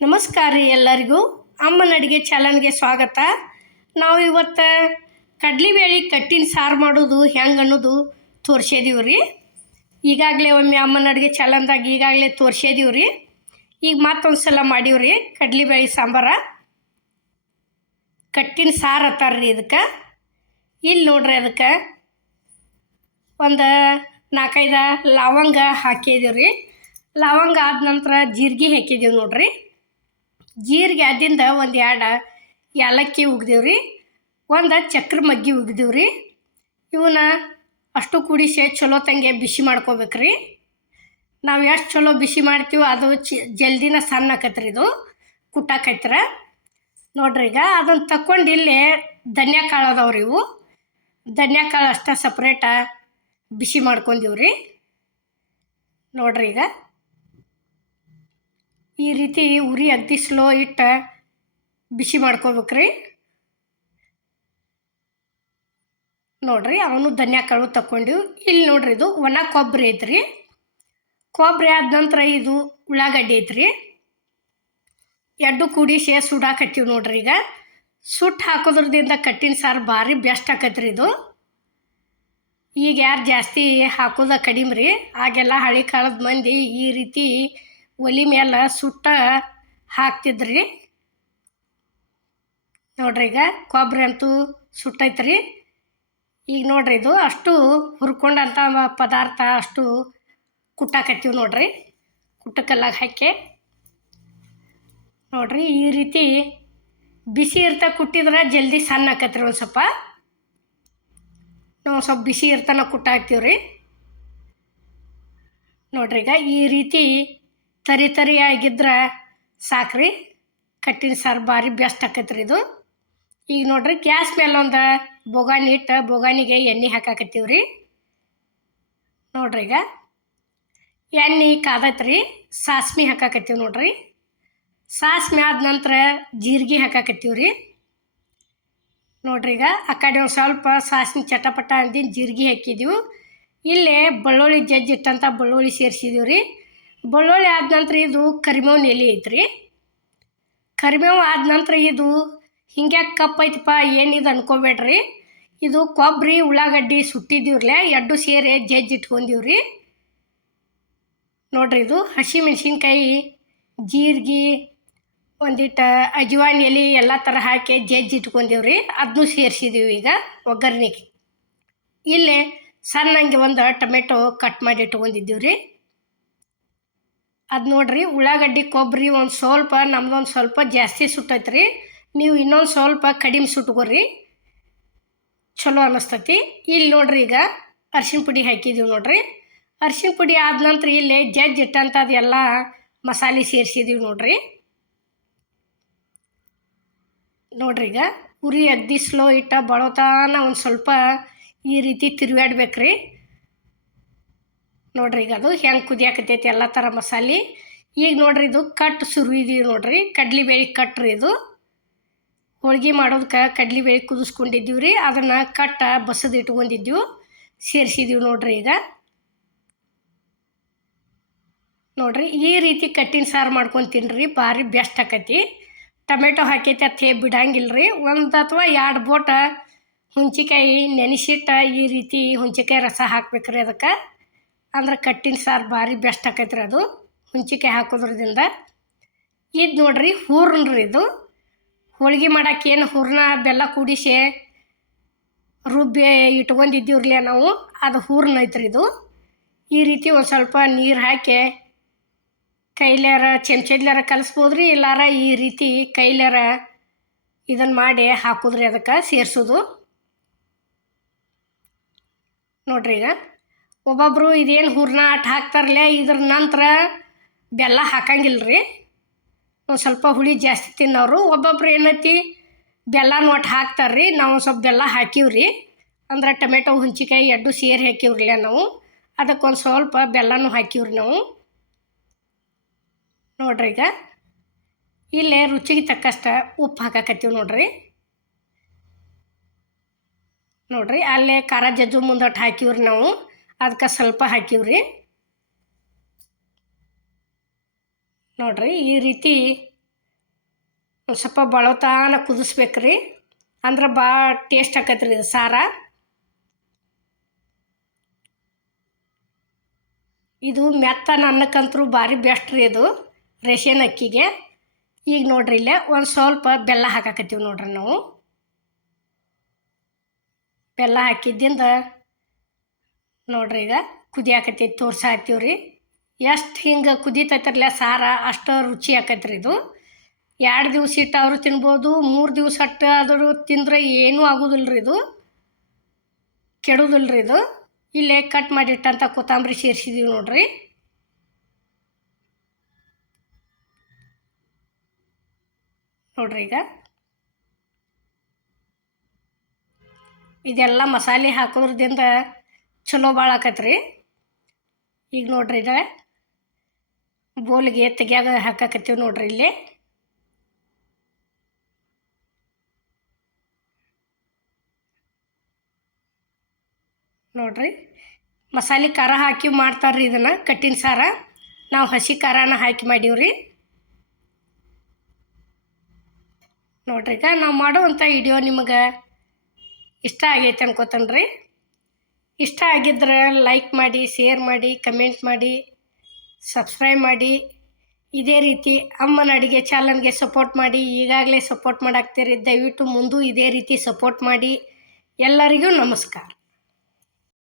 ನಮಸ್ಕಾರ ರೀ ಎಲ್ಲರಿಗೂ. ಅಮ್ಮನ ಅಡುಗೆ ಚಾನಲ್ಗೆ ಸ್ವಾಗತ. ನಾವು ಇವತ್ತು ಕಡ್ಲಿಬೇಳೆ ಕಟ್ಟಿನ ಸಾರು ಮಾಡೋದು ಹೆಂಗೆ ಅನ್ನೋದು ತೋರ್ಸಿದೀವಿ ರೀ. ಈಗಾಗಲೇ ಒಮ್ಮೆ ಅಮ್ಮನ ಅಡುಗೆ ಚಾನಲ್ದಾಗ ಈಗಾಗಲೇ ತೋರ್ಸಿದೀವಿ ರೀ. ಈಗ ಮತ್ತೊಂದು ಸಲ ಮಾಡೀವಿ ರೀ ಕಡ್ಲಿಬೇಳೆ ಸಾಂಬಾರ. ಕಟ್ಟಿನ ಸಾರು ಹತ್ತಾರ ರೀ ಇದಕ್ಕೆ. ಇಲ್ಲಿ ನೋಡ್ರಿ ಅದಕ್ಕೆ ಒಂದು ನಾಲ್ಕೈದು ಲವಂಗ ಹಾಕಿದೀವಿ ರೀ. ಲವಂಗ ಆದ ನಂತರ ಜೀರಿಗೆ ಹಾಕಿದೀವಿ ನೋಡ್ರಿ. ಜೀರಿಗೆ ಆದಿಂದ ಒಂದು ಎರಡು ಏಲಕ್ಕಿ ಉಗ್ದೀವಿ ರೀ ಒಂದು ಚಕ್ರ ಮಗ್ಗಿ ಉಗ್ದೀವಿ ರೀ ಇವನ್ನ ಅಷ್ಟು ಕುಡಿಸಿ ಚಲೋ ತಂಗೆ ಬಿಸಿ ಮಾಡ್ಕೋಬೇಕು ರೀ ನಾವು ಎಷ್ಟು ಚಲೋ ಬಿಸಿ ಮಾಡ್ತೀವೋ ಅದು ಚಿ ಜಲ್ದಿನ ಸಣ್ಣ ಆಕತ್ರಿ ಇದು ಕುಟ್ಟಾಕೈತ್ರ ನೋಡ್ರಿ ಈಗ ಅದನ್ನು ತಕ್ಕೊಂಡು ಇಲ್ಲಿ ಧನ್ಯ ಕಾಳು ಅದಾವ್ರಿ ಇವು. ಧನ್ಯ ಕಾಳು ಅಷ್ಟೇ ಸಪ್ರೇಟ ಬಿಸಿ ಮಾಡ್ಕೊಂಡಿವ್ರಿ ನೋಡ್ರಿ ಈಗ. ಈ ರೀತಿ ಉರಿ ಅಗ್ದಿ ಸ್ಲೋ ಇಟ್ಟು ಬಿಸಿ ಮಾಡ್ಕೋಬೇಕ್ರಿ. ನೋಡ್ರಿ ಅವನು ಧನ್ಯ ಕಾಳು ತಗೊಂಡಿವಿ ಇಲ್ಲಿ ನೋಡ್ರಿ ಇದು ಒಣ ಕೊಬ್ಬರಿ ಐತ್ರಿ. ಕೊಬ್ಬರಿ ಆದ ನಂತರ ಇದು ಉಳ್ಳಾಗಡ್ಡಿ ಐತ್ರಿ. ಎರಡು ಕೂಡಿಸಿ ಸುಡಾಕತ್ತೀವಿ ನೋಡ್ರಿ ಈಗ. ಸುಟ್ಟು ಹಾಕೋದ್ರದಿಂದ ಕಟ್ಟಿನ ಸಾರು ಭಾರಿ ಬೆಸ್ಟ್ ಆಕತ್ರಿ ಇದು. ಈಗ ಯಾರು ಜಾಸ್ತಿ ಹಾಕೋದ ಕಡಿಮೆ ರೀ ಆಗೆಲ್ಲ ಹಳೆ ಕಾಲದ ಮಂದಿ ಈ ರೀತಿ ಒಲಿ ಮೇಲೆ ಸುಟ್ಟ ಹಾಕ್ತಿದ್ರಿ. ನೋಡ್ರಿ ಈಗ ಕೊಬ್ಬರಿ ಅಂತೂ ಸುಟ್ಟೈತ್ರಿ. ಈಗ ನೋಡ್ರಿ ಇದು ಅಷ್ಟು ಹುರ್ಕೊಂಡಂಥ ಪದಾರ್ಥ ಅಷ್ಟು ಕುಟ್ಟಾಕತ್ತೀವಿ ನೋಡ್ರಿ. ಕುಟ್ಟಕಲ್ಲಾಗ ಹಾಕಿ. ನೋಡ್ರಿ ಈ ರೀತಿ ಬಿಸಿ ಇರ್ತ ಕುಟ್ಟಿದ್ರೆ ಜಲ್ದಿ ಸಣ್ಣ ಆಕತ್ರಿ ಒಂದು ಸ್ವಲ್ಪ. ನಾವು ಸ್ವಲ್ಪ ಬಿಸಿ ಇರ್ತನ ಕುಟ್ಟಾಕ್ತೀವಿ ರೀ ನೋಡ್ರಿ ಈಗ ಈ ರೀತಿ ತರಿ ತರಿಯಾಗಿದ್ರೆ ಸಾಕ್ರಿ. ಕಟ್ಟಿನ ಸಾರು ಭಾರಿ ಬೆಸ್ಟ್ ಆಕೈತ್ರಿ ಇದು. ಈಗ ನೋಡ್ರಿ, ಗ್ಯಾಸ್ ಮೇಲೆ ಒಂದು ಬೊಗಾನಿ ಇಟ್ಟು ಬೊಗಾನಿಗೆ ಎಣ್ಣೆ ಹಾಕಾಕತ್ತೀವಿ ರೀ ನೋಡ್ರಿ ಈಗ. ಎಣ್ಣೆ ಕಾದೈತ್ರಿ, ಸಾಸ್ಮಿ ಹಾಕಾಕತ್ತೀವಿ ನೋಡ್ರಿ. ಸಾಸ್ಮಿ ಆದ ನಂತರ ಜೀರಿಗೆ ಹಾಕಾಕತ್ತೀವಿ ರೀ ನೋಡ್ರಿ ಈಗ, ಆ ಕಡೆ ಒಂದು ಸ್ವಲ್ಪ ಸಾಸ್ಮಿ ಚಟಪಟ ಅಂದಿನ ಜೀರಿಗೆ ಹಾಕಿದ್ದೀವಿ ಇಲ್ಲೇ ಬೆಳ್ಳುಳ್ಳಿ ಜಜ್ಜಿಟ್ಟಂಥ ಬೆಳ್ಳುಳ್ಳಿ ಸೇರಿಸಿದೀವಿ ರೀ ಬೆಳ್ಳುಳ್ಳಿ ಆದ ನಂತರ ಇದು ಕರಿಬೇವಿನ ಎಲೆ ಐತ್ರಿ. ಕರಿಮೇವು ಆದ ನಂತರ ಇದು ಹಿಂಗೆ ಕಪ್ಪ ಐತಪ್ಪ ಏನಿದು ಅನ್ಕೋಬೇಡ್ರಿ. ಇದು ಕೊಬ್ಬರಿ ಉಳ್ಳಾಗಡ್ಡಿ ಸುಟ್ಟಿದ್ದೀವ್ರಲ್ಲ ಎರಡು ಸೇರಿ ಜಜ್ಜಿ ಇಟ್ಕೊಂಡೀವ್ರಿ. ನೋಡ್ರಿ ಇದು ಹಸಿ ಮೆಣಸಿನ್ಕಾಯಿ, ಜೀರಿಗೆ, ಒಂದಿಟ್ಟು ಅಜ್ವಾನ್ ಎಲೆ ಎಲ್ಲ ಥರ ಹಾಕಿ ಜಜ್ಜಿ ಇಟ್ಕೊಂಡೀವ್ರಿ. ಅದನ್ನೂ ಸೇರಿಸಿದೀವಿ ಈಗ ಒಗ್ಗರಣೆಗೆ. ಇಲ್ಲೇ ಸಣ್ಣಂಗೆ ಒಂದು ಟೊಮೆಟೊ ಕಟ್ ಮಾಡಿ ಇಟ್ಕೊಂಡಿದ್ದೀವ್ರಿ. ಅದು ನೋಡ್ರಿ ಉಳ್ಳಾಗಡ್ಡಿ ಕೊಬ್ಬರಿ ಒಂದು ಸ್ವಲ್ಪ ನಮ್ದೊಂದು ಸ್ವಲ್ಪ ಜಾಸ್ತಿ ಸುಟ್ಟೈತ್ರಿ. ನೀವು ಇನ್ನೊಂದು ಸ್ವಲ್ಪ ಕಡಿಮೆ ಸುಟ್ಕೊರಿ. ಚಲೋ ಅನ್ನಿಸ್ತೈತಿ ಇಲ್ಲಿ ನೋಡ್ರಿ ಈಗ ಅರ್ಶಿನ ಪುಡಿ ಹಾಕಿದ್ದೀವಿ ನೋಡ್ರಿ. ಅರ್ಶಿನ ಪುಡಿ ಆದ ನಂತರ ಇಲ್ಲಿ ಜಜ್ಜಿ ಇಟ್ಟಂಥದ್ದು ಎಲ್ಲ ಮಸಾಲೆ ಸೇರಿಸಿದ್ದೀವಿ ನೋಡ್ರಿ. ನೋಡ್ರಿ ಈಗ ಉರಿ ಅಗ್ದಿ ಸ್ಲೋ ಇಟ್ಟ ಬಳೋತಾನ ಒಂದು ಸ್ವಲ್ಪ ಈ ರೀತಿ ತಿರುಗಾಡ್ಬೇಕ್ರಿ ನೋಡ್ರಿ ಈಗ ಅದು ಹೆಂಗೆ ಕುದಿಯಾಕತೈತಿ ಎಲ್ಲ ಥರ ಮಸಾಲೆ. ಈಗ ನೋಡ್ರಿ ಇದು ಕಟ್ ಸುರಿದೀವಿ ನೋಡ್ರಿ ಕಡ್ಲಿಬೇಳೆ ಕಟ್ರಿ ಇದು. ಹೋಳ್ಗೆ ಮಾಡೋದಕ್ಕೆ ಕಡ್ಲಿಬೇಳೆ ಕುದಿಸ್ಕೊಂಡಿದ್ದೀವಿ ರೀ ಅದನ್ನು ಕಟ್ಟ ಬಸದು ಇಟ್ಕೊಂಡಿದ್ದೀವಿ, ಸೇರಿಸಿದ್ದೀವಿ ನೋಡ್ರಿ ಈಗ. ನೋಡ್ರಿ ಈ ರೀತಿ ಕಟ್ಟಿನ ಸಾರು ಮಾಡ್ಕೊಂಡು ತಿನ್ರಿ, ಭಾರಿ ಬೆಸ್ಟ್ ಆಕತಿ. ಟೊಮೆಟೊ ಹಾಕೈತಿ ಅಂತ ಹೇ ಬಿಡಂಗಿಲ್ಲ ರೀ ಒಂದು ಅಥವಾ ಎರಡು ಬೋಟ ಹುಂಚಿಕಾಯಿ ನೆನೆಸಿಟ್ಟ ಈ ರೀತಿ ಹುಂಚಿಕಾಯಿ ರಸ ಹಾಕ್ಬೇಕ್ರಿ ಅದಕ್ಕೆ. ಅಂದ್ರೆ ಕಟ್ಟಿನ ಸಾರು ಭಾರಿ ಬೆಸ್ಟ್ ಆಕೈತ್ರಿ ಅದು. ಹುಂಚಿಕಾಯಿ ಹಾಕೋದ್ರದಿಂದ. ಇದು ನೋಡ್ರಿ ಹೂರ್ಣ ರೀ ಇದು. ಹೋಳಿಗೆ ಮಾಡಕ್ಕೆ ಏನು ಹೂರ್ಣ ಬೆಲ್ಲ ಕೂಡಿಸಿ ರುಬ್ಬಿ ಇಟ್ಕೊಂಡಿದ್ದೀವ್ರಲ್ಲ ನಾವು, ಅದು ಹೂರ್ಣ ಐತ್ರಿ ಇದು. ಈ ರೀತಿ ಒಂದು ಸ್ವಲ್ಪ ನೀರು ಹಾಕಿ ಕೈಲಾರ ಚಮಚದ್ಲಾರ ಕಲಿಸ್ಬೋದ್ರಿ, ಇಲ್ಲಾರ ಈ ರೀತಿ ಕೈಲಾರ ಇದನ್ನು ಮಾಡಿ ಹಾಕೋದ್ರಿ ಅದಕ್ಕೆ ಸೇರಿಸೋದು. ನೋಡ್ರಿ ಈಗ. ಒಬ್ಬೊಬ್ಬರು ಇದೇನು ಹೂರ್ಣ ಆಟ ಹಾಕ್ತಾರಲ್ಲ ಇದ್ರ ನಂತರ ಬೆಲ್ಲ ಹಾಕಂಗಿಲ್ಲ ರೀ ಒಂದು ಸ್ವಲ್ಪ ಹುಳಿ ಜಾಸ್ತಿ ತಿನ್ನೋರು. ಒಬ್ಬೊಬ್ರು ಏನೈತಿ ಬೆಲ್ಲ ಒಟ್ಟು ಹಾಕ್ತಾರೆ ರೀ ನಾವು ಸ್ವಲ್ಪ ಬೆಲ್ಲ ಹಾಕಿವ್ರಿ. ಅಂದ್ರೆ ಟೊಮೆಟೊ ಹುಂಚಿಕಾಯಿ ಎಡ್ಡು, ಸೇರಿ ಹಾಕಿವ್ರಲ್ಲ ನಾವು. ಅದಕ್ಕೊಂದು ಸ್ವಲ್ಪ ಬೆಲ್ಲನೂ ಹಾಕಿವ್ರಿ ನಾವು. ನೋಡ್ರಿ ಈಗ. ಇಲ್ಲೇ ರುಚಿಗೆ ತಕ್ಕಷ್ಟ ಉಪ್ಪು ಹಾಕಕತ್ತೀವಿ ನೋಡ್ರಿ. ನೋಡ್ರಿ, ಅಲ್ಲೇ ಖಾರ ಜಜ್ಜು ಮುಂದಟ್ಟು ಹಾಕಿವ್ರಿ ನಾವು. ಅದಕ್ಕೆ ಸ್ವಲ್ಪ ಹಾಕಿವ್ರಿ. ನೋಡ್ರಿ ಈ ರೀತಿ ಒಂದು ಸ್ವಲ್ಪ ಬಳತಾನ ಕುದಿಸ್ಬೇಕು ರೀ ಅಂದ್ರೆ ಭಾಳ ಟೇಸ್ಟ್ ಆಕೈತೆ ರೀ ಇದು ಸಾರ. ಇದು ಮೆತ್ತನ ಅನ್ನಕ್ಕಂತರೂ ಭಾರಿ ಬೆಸ್ಟ್ ರೀ ಇದು ರೇಷನ್ ಅಕ್ಕಿಗೆ. ಈಗ ನೋಡ್ರಿ ಇಲ್ಲೇ ಒಂದು ಸ್ವಲ್ಪ ಬೆಲ್ಲ ಹಾಕಾಕತ್ತೀವಿ ನೋಡ್ರಿ ನಾವು. ಬೆಲ್ಲ ಹಾಕಿದ್ದಿಂದ ನೋಡ್ರಿ ಈಗ ಕುದಿಯಾಕತ್ತೈತಿ ತೋರ್ಸಾಕತ್ತೀವಿ ರೀ ಎಷ್ಟು ಹಿಂಗೆ ಕುದೀತೈತ್ರಲ್ಲ ಸಾರ, ಅಷ್ಟು ರುಚಿ ಆಕೈತ್ರಿ ಇದು. ಎರಡು ದಿವಸ ಇಟ್ಟು ಅವರು ತಿನ್ಬೋದು, ಮೂರು ದಿವಸ ಅಟ್ಟು ಆದರೂ ತಿಂದರೆ ಏನೂ ರೀ ಇದು. ಕೆಡೋದಿಲ್ಲ ರೀ ಇದು. ಇಲ್ಲೇ ಕಟ್ ಮಾಡಿಟ್ಟಂಥ ಕೊತ್ತಂಬರಿ ಸೇರಿಸಿದೀವಿ ನೋಡ್ರಿ. ನೋಡ್ರಿ ಈಗ. ಇದೆಲ್ಲ ಮಸಾಲೆ ಹಾಕೋದ್ರಿಂದ ಚಲೋ ಭಾಳ ಆಕತ್ರಿ. ಈಗ ನೋಡ್ರಿ ಇದು ಬೋಲ್ಗೆ ತೆಗಿಯಾಗ ಹಾಕಾಕತ್ತೀವಿ ನೋಡ್ರಿ ಇಲ್ಲಿ. ನೋಡ್ರಿ. ಮಸಾಲೆ ಖಾರ ಹಾಕಿ ಮಾಡ್ತಾರ್ರಿ ಇದನ್ನು ಕಟ್ಟಿನ ಸಾರ. ನಾವು ಹಸಿ ಖಾರನ ಹಾಕಿ ಮಾಡೀವ್ರಿ. ನೋಡ್ರಿ ಈಗ ನಾವು ಮಾಡುವಂಥ ವಿಡಿಯೋ ನಿಮಗೆ ಇಷ್ಟ ಆಗೈತೆ ಅನ್ಕೋತನ್ರಿ. ಇಷ್ಟ ಆಗಿದ್ರೆ ಲೈಕ್ ಮಾಡಿ ಶೇರ್ ಮಾಡಿ ಕಮೆಂಟ್ ಮಾಡಿ ಸಬ್ಸ್ಕ್ರೈಬ್ ಮಾಡಿ. ಇದೇ ರೀತಿ ಅಮ್ಮನ ಅಡುಗೆ ಚಾನಲ್ಗೆ ಸಪೋರ್ಟ್ ಮಾಡಿ. ಈಗಾಗಲೇ ಸಪೋರ್ಟ್ ಮಾಡಾಕ್ತೀರಿ. ದಯವಿಟ್ಟು ಮುಂದೂ ಇದೇ ರೀತಿ ಸಪೋರ್ಟ್ ಮಾಡಿ. ಎಲ್ಲರಿಗೂ ನಮಸ್ಕಾರ.